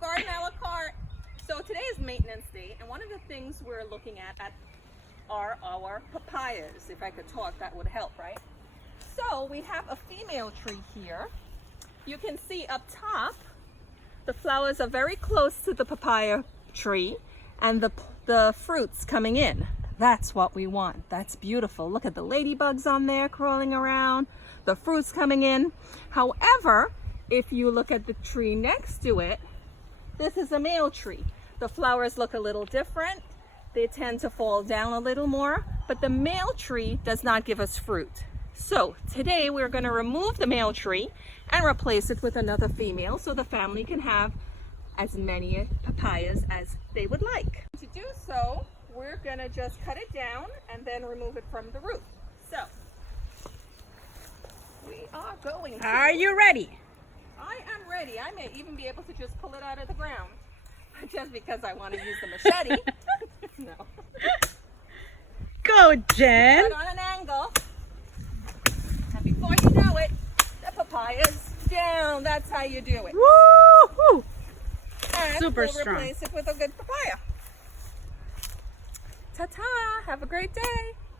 garden a la carte. So today is maintenance day, and one of the things we're looking at are our papayas. If I could talk, that would help, right? So we have a female tree here. You can see up top, the flowers are very close to the papaya tree, and the fruits coming in. That's what we want. That's beautiful. Look at the ladybugs on there crawling around, the fruits coming in. However, if you look at the tree next to it, this is a male tree. The flowers look a little different. They tend to fall down a little more, but the male tree does not give us fruit. So today we're going to remove the male tree and replace it with another female so the family can have as many papayas as they would like. To do so, we're going to just cut it down and then remove it from the root. So we are going to... Are you ready? I am ready. I may even be able to just pull it out of the ground just because I want to use the machete. No. Go, Jen. Put on an angle. And before you know it, the papaya's down. That's how you do it. Woo-hoo! And Super we'll strong. replace it with a good papaya. Ta-ta! Have a great day.